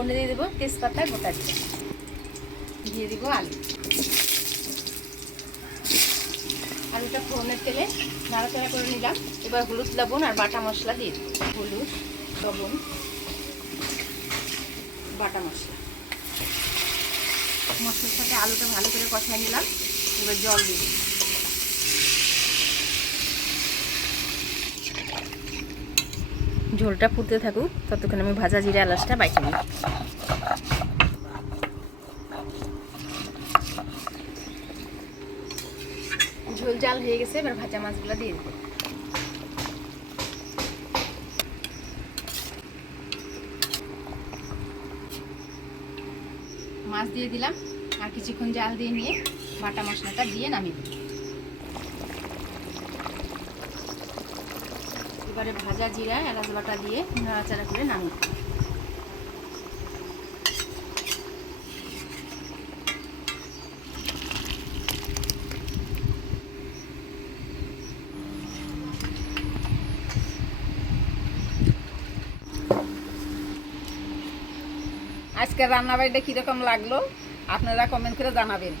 ফোড়নে দিয়ে দেবো তেজপাতা গোটা দিয়ে। দিয়ে দিব আলু। আলুটা ফোড়নের তেলে নাড়াচাড়া করে নিলাম। এবার হলুদ, লবণ আর বাটা মশলা দিয়ে দেবো। হলুদ, লবণ, বাটা মশলা। মশলার সাথে আলুটা ভালো করে কষাই নিলাম। এবার জল দিয়ে দিই। ঝোলটা ফুটতে থাকুক, ততক্ষণ আমি ভাজা জিরা এলাচটা বাইটে নিই। ঝোল জাল হয়ে গেছে, এবার ভাজা মাছগুলো দিয়ে দেবো। মাছ দিয়ে দিলাম, আর কিছুক্ষণ জাল দিয়ে নিয়ে বাটা মশলাটা দিয়ে নামিয়ে দিই এবারে ভাজা জিরা, এলাচ বাটা দিয়ে নাড়াচাড়া করে নামিয়ে। আজকে রান্না বাড়িটা কীরকম লাগল আপনারা কমেন্ট করে জানাবেন